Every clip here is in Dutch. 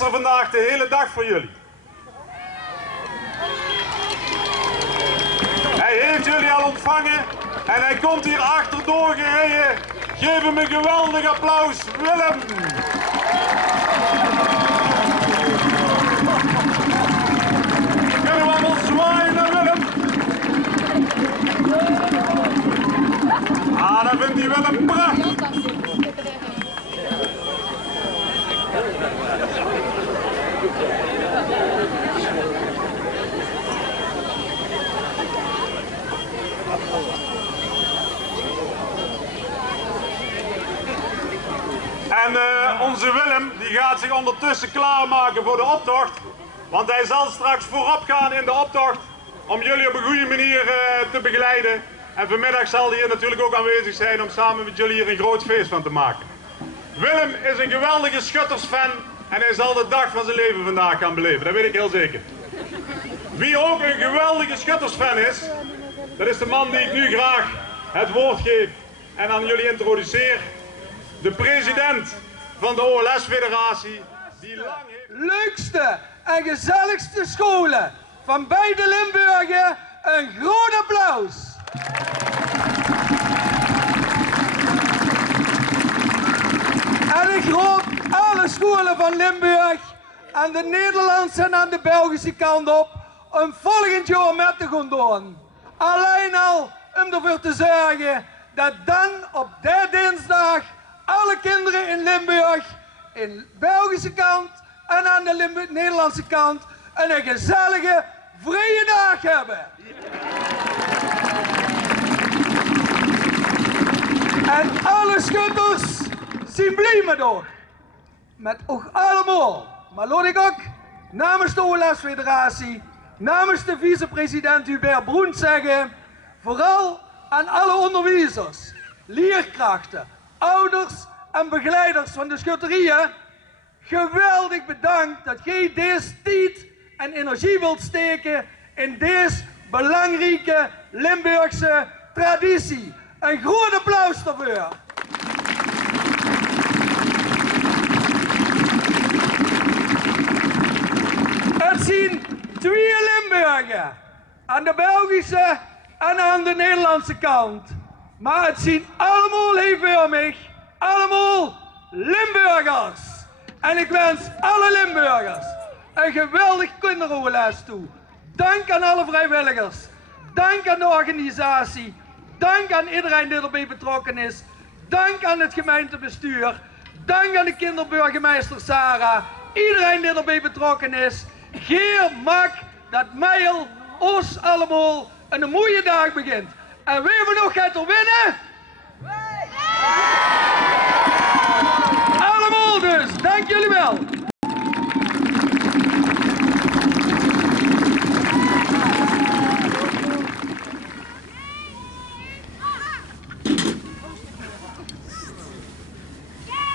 is er vandaag de hele dag voor jullie. Hij heeft jullie al ontvangen en hij komt hier achterdoor gereden. Geef hem een geweldig applaus, Willem! Kunnen we allemaal zwaaien naar Willem? Ah, dat vindt hij Willem prachtig. En onze Willem die gaat zich ondertussen klaarmaken voor de optocht. Want hij zal straks voorop gaan in de optocht om jullie op een goede manier te begeleiden. En vanmiddag zal hij hier natuurlijk ook aanwezig zijn om samen met jullie hier een groot feest van te maken. Willem is een geweldige schuttersfan en hij zal de dag van zijn leven vandaag gaan beleven. Dat weet ik heel zeker. Wie ook een geweldige schuttersfan is, dat is de man die ik nu graag het woord geef en aan jullie introduceer. De president van de OLS-federatie, die lang heeft... Leukste en gezelligste scholen van beide Limburgen, een groot applaus. En ik roep alle scholen van Limburg aan de Nederlandse en aan de Belgische kant op om volgend jaar met te gaan doen. Alleen al om ervoor te zorgen dat dan op die dinsdag alle kinderen in Limburg, in de Belgische kant en aan de Nederlandse kant, een gezellige, vrije dag hebben. En alle schutters zien blijven door. Met ook allemaal. Maar laat ik ook namens de OLS-federatie, namens de vicepresident Hubert Broen zeggen, vooral aan alle onderwijzers, leerkrachten, ouders en begeleiders van de schutterieën, geweldig bedankt dat jij deze tijd en energie wilt steken in deze belangrijke Limburgse traditie. Een groot applaus daarvoor. Het zien twee Limburgen, aan de Belgische en aan de Nederlandse kant. Maar het zien allemaal heel veel allemaal Limburgers. En ik wens alle Limburgers een geweldig kinderoverles toe. Dank aan alle vrijwilligers. Dank aan de organisatie. Dank aan iedereen die erbij betrokken is. Dank aan het gemeentebestuur. Dank aan de kinderburgemeester Sarah. Iedereen die erbij betrokken is. Geer maak dat Meil ons allemaal een mooie dag begint. En wie we nog gaat er winnen? Allemaal dus. Dank jullie wel.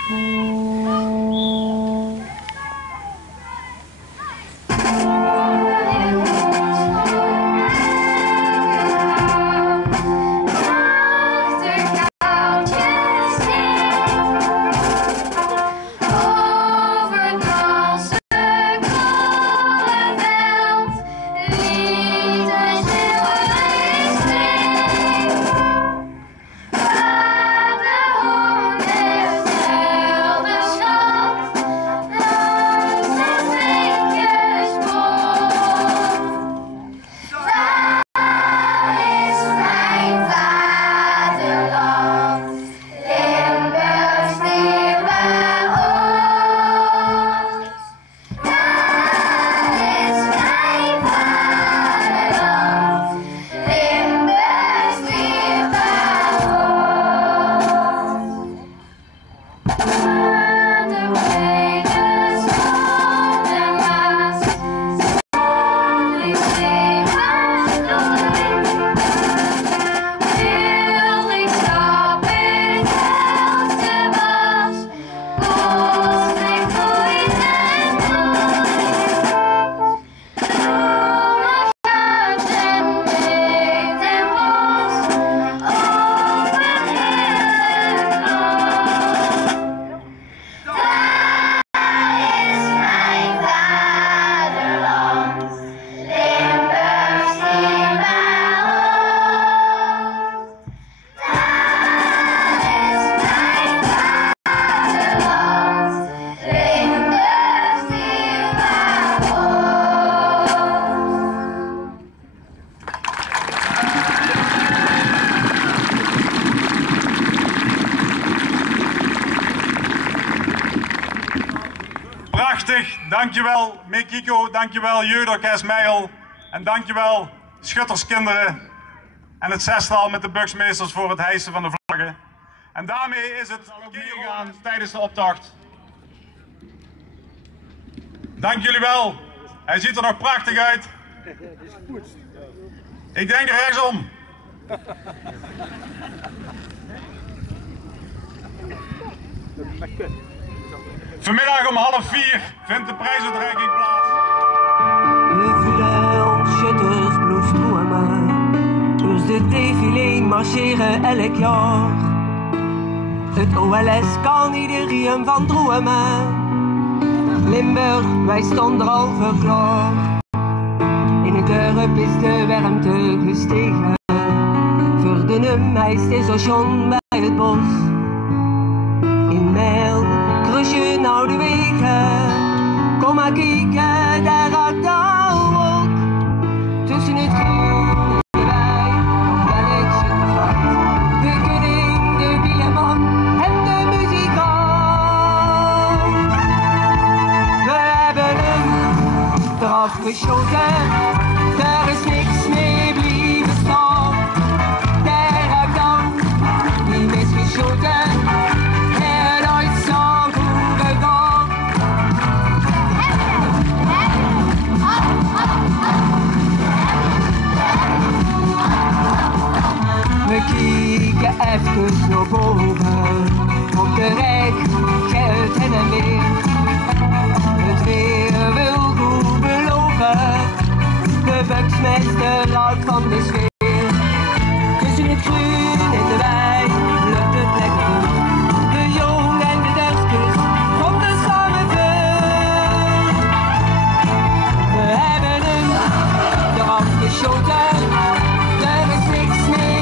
Stay aanwezig. Dankjewel Mikiko, dankjewel Jeugdorkest Meijel. En dankjewel Schutterskinderen en het zestal met de buksmeesters voor het hijsen van de vlaggen. En daarmee is het gegaan tijdens de optocht. Dank jullie wel. Hij ziet er nog prachtig uit. Ik denk er rechtsom. Vanmiddag om 3:30 vindt de prijsuitreiking plaats. Le vuurder, schutters, bloedstromen, dus de défilé marcheren elk jaar. Het OLS kan iedereen van dromen. Limburg, wij stonden al verklaard. In het dorp is de warmte gestegen. Verdunnen hij station bij het bos. In Mijl, Krusje, oude wegen. Kom maar kijken, daar raakt de wolk. Tussen het groen en de wei, nog wel ik zwart. De koning, de wieleman en de muzikant. We hebben hem eraf geschoten, er is niks meer blijven staan. Daar raakt dan, die is geschoten. We kijken even naar boven, op de rek, geld en een weer. Het weer wil goed beloven, de buksmeester houdt van de sfeer. Tussen het groen en de wei, lukt het lekker. De jong en de duiskers, komt er samen veel. We hebben hem eraf geschoten, er is niks meer.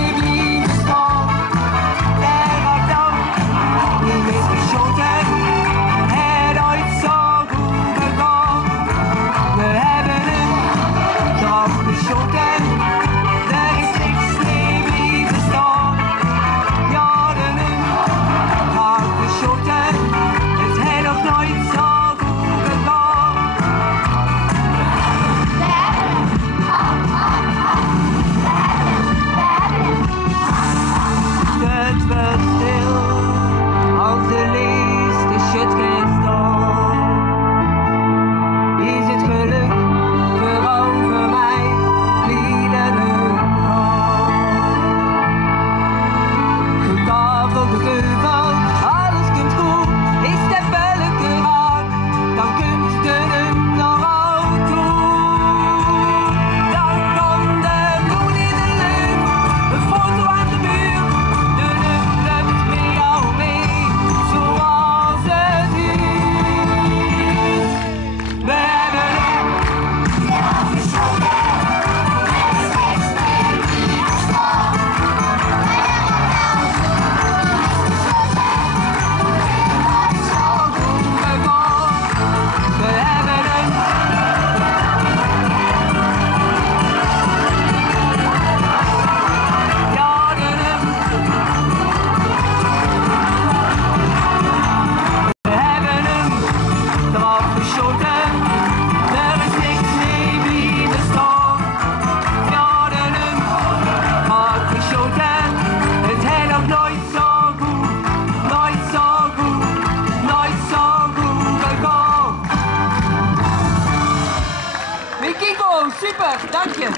Super, dank je.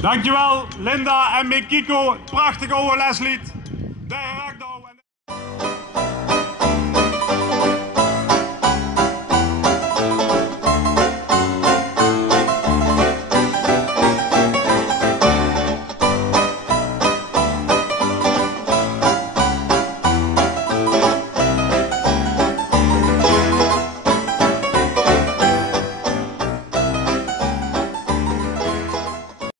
Dankjewel Linda en Mikiko, prachtig OLS lied.